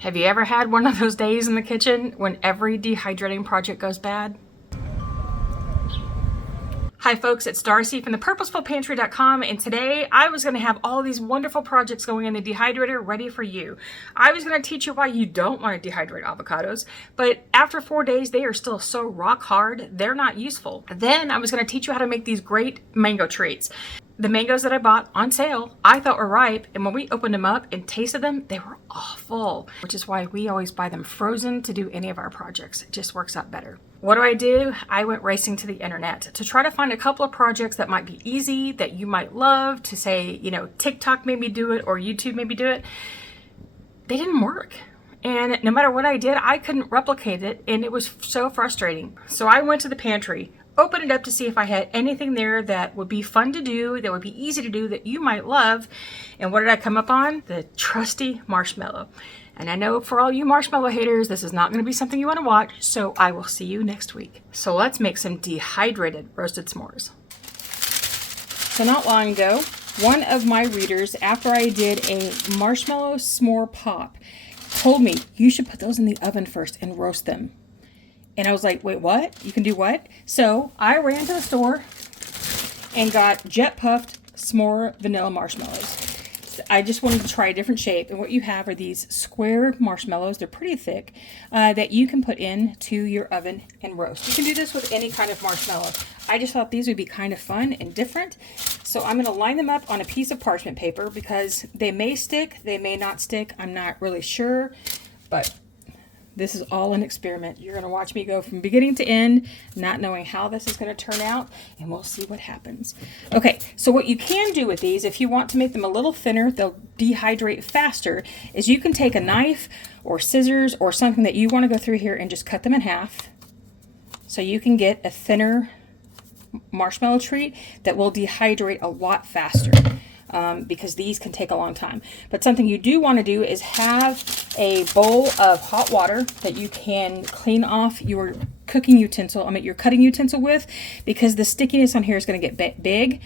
Have you ever had one of those days in the kitchen when every dehydrating project goes bad? Hi folks, it's Darcy from the Purposeful and today I was going to have all these wonderful projects going in the dehydrator ready for you. I was going to teach you why you don't want to dehydrate avocados, but after 4 days they are still so rock hard, they're not useful. Then I was going to teach you how to make these great mango treats. The mangoes that I bought on sale, I thought were ripe, and when we opened them up and tasted them, they were awful, which is why we always buy them frozen to do any of our projects. It just works out better. What do? I went racing to the internet to try to find a couple of projects that might be easy, that you might love, to say, you know, TikTok made me do it or YouTube made me do it. They didn't work. And no matter what I did, I couldn't replicate it, and it was so frustrating. So I went to the pantry, opened it up to see if I had anything there that would be fun to do, that would be easy to do, that you might love. And what did I come up on? The trusty marshmallow. And I know for all you marshmallow haters, this is not going to be something you want to watch, so I will see you next week. So let's make some dehydrated roasted s'mores. So not long ago, one of my readers, after I did a marshmallow s'more pop, told me you should put those in the oven first and roast them. And I was like, wait, what? You can do what? So I ran to the store and got jet puffed s'more vanilla marshmallows. I just wanted to try a different shape. And what you have are these square marshmallows. They're pretty thick that you can put into your oven and roast. You can do this with any kind of marshmallow. I just thought these would be kind of fun and different. So I'm going to line them up on a piece of parchment paper because they may stick, they may not stick. I'm not really sure, but this is all an experiment. You're going to watch me go from beginning to end, not knowing how this is going to turn out, and we'll see what happens. Okay, so what you can do with these, if you want to make them a little thinner, they'll dehydrate faster, is you can take a knife or scissors or something that you want to go through here and just cut them in half so you can get a thinner marshmallow treat that will dehydrate a lot faster. Because these can take a long time. But something you do want to do is have a bowl of hot water that you can clean off your cooking utensil, your cutting utensil with, because the stickiness on here is going to get big.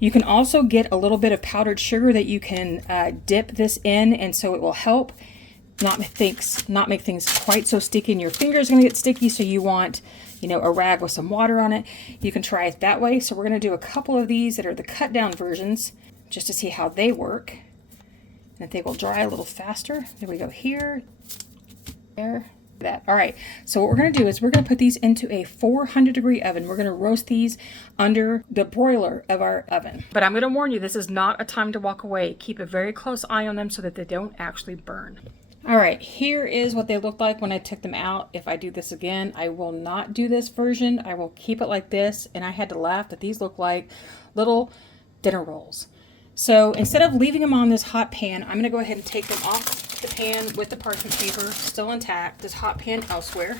You can also get a little bit of powdered sugar that you can dip this in, and so it will help not make things quite so sticky, and your fingers are going to get sticky, so you want, you know, a rag with some water on it. You can try it that way. So we're going to do a couple of these that are the cut down versions, just to see how they work, and if they will dry a little faster. There we go, here, there, that. All right, so what we're going to do is we're going to put these into a 400-degree oven. We're going to roast these under the broiler of our oven. But I'm going to warn you, this is not a time to walk away. Keep a very close eye on them so that they don't actually burn. All right, here is what they looked like when I took them out. If I do this again, I will not do this version. I will keep it like this, and I had to laugh that these look like little dinner rolls. So instead of leaving them on this hot pan, I'm going to go ahead and take them off the pan with the parchment paper still intact, this hot pan elsewhere.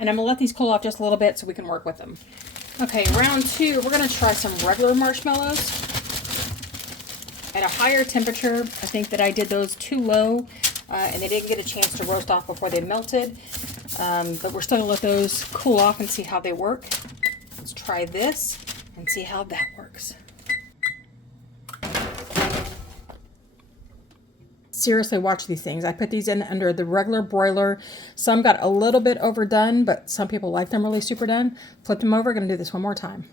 And I'm going to let these cool off just a little bit so we can work with them. Okay, round two, we're going to try some regular marshmallows at a higher temperature. I think that I did those too low and they didn't get a chance to roast off before they melted. But we're still going to let those cool off and see how they work. Let's try this and see how that works. Seriously, watch these things. I put these in under the regular broiler. Some got a little bit overdone, but some people like them really super done. Flip them over. Going to do this one more time.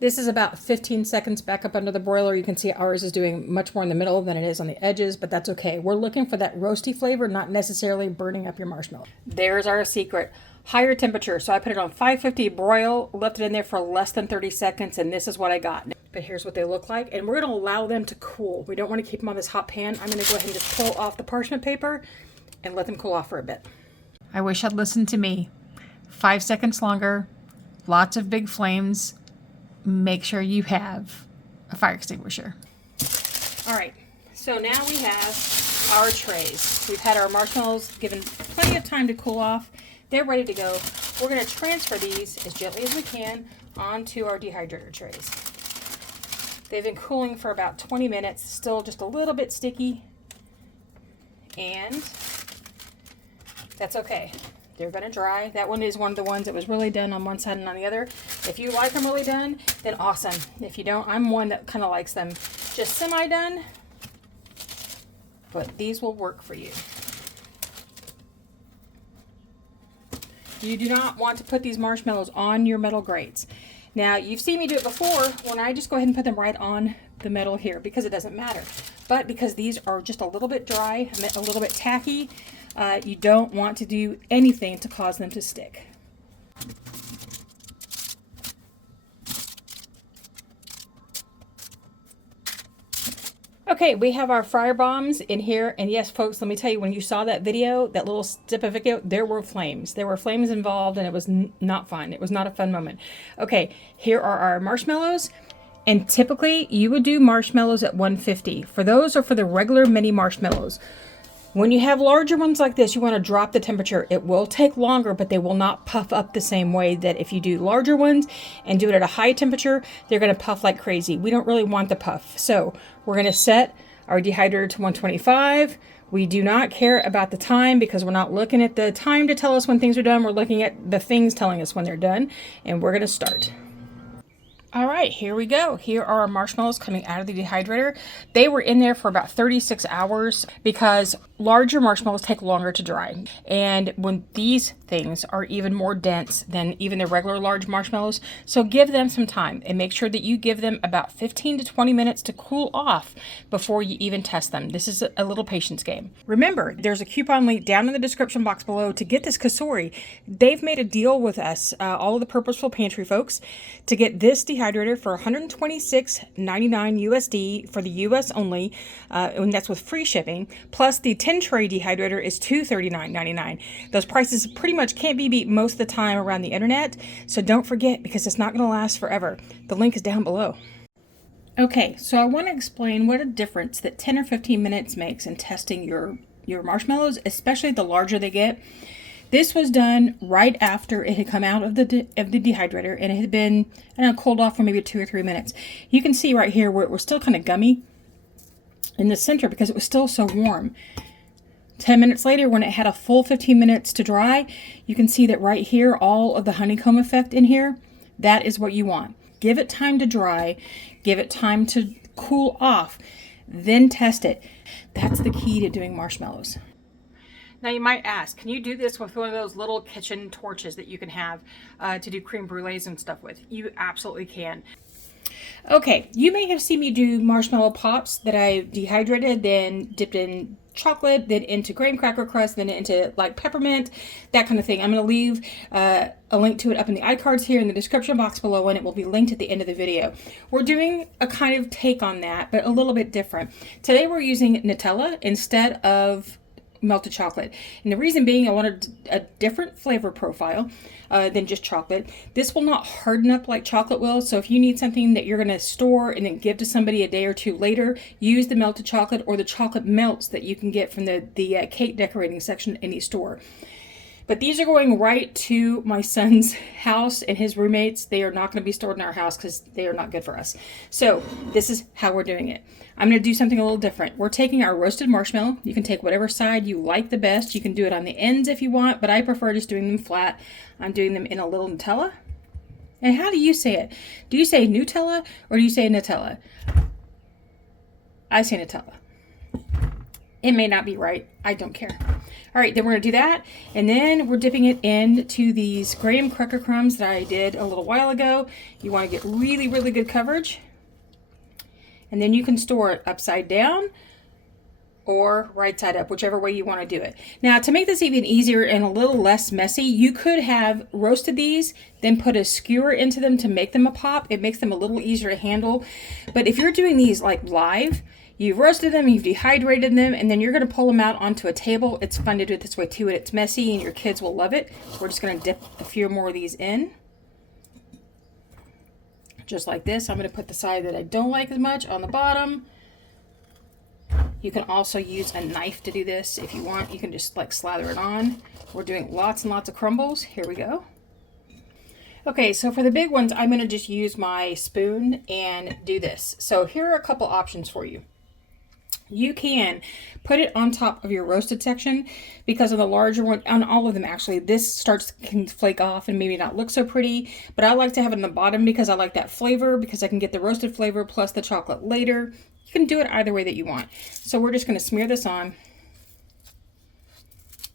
This is about 15 seconds back up under the broiler. You can see ours is doing much more in the middle than it is on the edges, but that's okay. We're looking for that roasty flavor, not necessarily burning up your marshmallow. There's our secret. Higher temperature. So I put it on 550 broil, left it in there for less than 30 seconds, and this is what I got. But here's what they look like, and we're going to allow them to cool. We don't want to keep them on this hot pan. I'm going to go ahead and just pull off the parchment paper and let them cool off for a bit. I wish I'd listened to me. 5 seconds longer, lots of big flames. Make sure you have a fire extinguisher. All right, so now we have our trays. We've had our marshmallows given plenty of time to cool off. They're ready to go. We're going to transfer these as gently as we can onto our dehydrator trays. They've been cooling for about 20 minutes, still just a little bit sticky, and that's okay. They're going to dry. That one is one of the ones that was really done on one side and on the other. If you like them really done, then awesome. If you don't, I'm one that kind of likes them just semi-done, but these will work for you. You do not want to put these marshmallows on your metal grates. Now, you've seen me do it before when I just go ahead and put them right on the metal here because it doesn't matter. But because these are just a little bit dry, a little bit tacky, you don't want to do anything to cause them to stick. Okay, we have our fryer bombs in here, and yes, folks, let me tell you, when you saw that video, that little snip of video, there were flames. There were flames involved, and it was not fun. It was not a fun moment. Okay, here are our marshmallows, and typically, you would do marshmallows at 150. For those or for the regular mini marshmallows. When you have larger ones like this, you want to drop the temperature. It will take longer, but they will not puff up the same way that if you do larger ones and do it at a high temperature, they're going to puff like crazy. We don't really want the puff. So we're going to set our dehydrator to 125. We do not care about the time because we're not looking at the time to tell us when things are done. We're looking at the things telling us when they're done, and we're going to start. All right, here we go. Here are our marshmallows coming out of the dehydrator. They were in there for about 36 hours because larger marshmallows take longer to dry. And when these things are even more dense than even the regular large marshmallows, so give them some time and make sure that you give them about 15 to 20 minutes to cool off before you even test them. This is a little patience game. Remember, there's a coupon link down in the description box below to get this Kasori. They've made a deal with us, all of the Purposeful Pantry folks, to get this dehydrator for $126.99 USD for the US only, and that's with free shipping, plus the 10 tray dehydrator is $239.99. Those prices pretty much can't be beat most of the time around the internet, so don't forget because it's not going to last forever. The link is down below. Okay, so I want to explain what a difference that 10 or 15 minutes makes in testing your marshmallows, especially the larger they get. This was done right after it had come out of the dehydrator, and it had been, cooled off for maybe 2 or 3 minutes. You can see right here where it was still kind of gummy in the center because it was still so warm. 10 minutes later, when it had a full 15 minutes to dry, you can see that right here, all of the honeycomb effect in here, that is what you want. Give it time to dry, give it time to cool off, then test it. That's the key to doing marshmallows. Now you might ask, can you do this with one of those little kitchen torches that you can have to do creme brulees and stuff with? You absolutely can. Okay, you may have seen me do marshmallow pops that I dehydrated, then dipped in chocolate, then into graham cracker crust, then into like peppermint, that kind of thing. I'm going to leave a link to it up in the iCards here in the description box below, and it will be linked at the end of the video. We're doing a kind of take on that, but a little bit different. Today we're using Nutella instead of melted chocolate, and the reason being I wanted a different flavor profile than just chocolate. This will not harden up like chocolate will, so if you need something that you're going to store and then give to somebody a day or two later, use the melted chocolate or the chocolate melts that you can get from the cake decorating section in any store. But these are going right to my son's house and his roommates. They are not going to be stored in our house because they are not good for us. So this is how we're doing it. I'm going to do something a little different. We're taking our roasted marshmallow. You can take whatever side you like the best. You can do it on the ends if you want, but I prefer just doing them flat. I'm doing them in a little Nutella. And how do you say it? Do you say Nutella or do you say Nutella? I say Nutella. It may not be right. I don't care. All right, then we're going to do that. And then we're dipping it into these graham cracker crumbs that I did a little while ago. You want to get really, really good coverage. And then you can store it upside down or right side up, whichever way you want to do it. Now, to make this even easier and a little less messy, you could have roasted these, then put a skewer into them to make them a pop. It makes them a little easier to handle. But if you're doing these like live, you've roasted them, you've dehydrated them, and then you're going to pull them out onto a table. It's fun to do it this way too, and it's messy, and your kids will love it. We're just going to dip a few more of these in. Just like this. I'm going to put the side that I don't like as much on the bottom. You can also use a knife to do this if you want. You can just like slather it on. We're doing lots and lots of crumbles. Here we go. Okay, so for the big ones, I'm going to just use my spoon and do this. So here are a couple options for you. You can put it on top of your roasted section because of the larger one, on all of them actually, this can flake off and maybe not look so pretty, but I like to have it on the bottom because I like that flavor, because I can get the roasted flavor plus the chocolate later. You can do it either way that you want. So we're just going to smear this on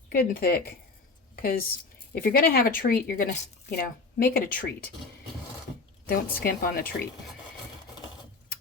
good and thick because If you're going to have a treat, you're going to, you know, make it a treat. Don't skimp on the treat.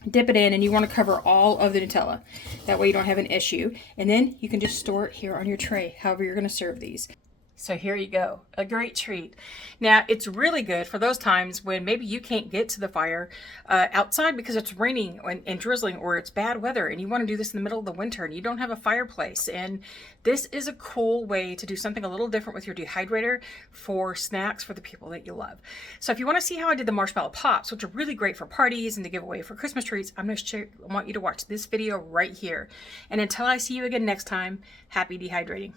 Dip it in, and you want to cover all of the Nutella. That way you don't have an issue. And then you can just store it here on your tray, however you're going to serve these. So here you go, a great treat. Now, it's really good for those times when maybe you can't get to the fire outside because it's raining and drizzling, or it's bad weather, and you want to do this in the middle of the winter and you don't have a fireplace. And this is a cool way to do something a little different with your dehydrator for snacks for the people that you love. So if you want to see how I did the marshmallow pops, which are really great for parties and to give away for Christmas treats, I want you to watch this video right here. And until I see you again next time, happy dehydrating.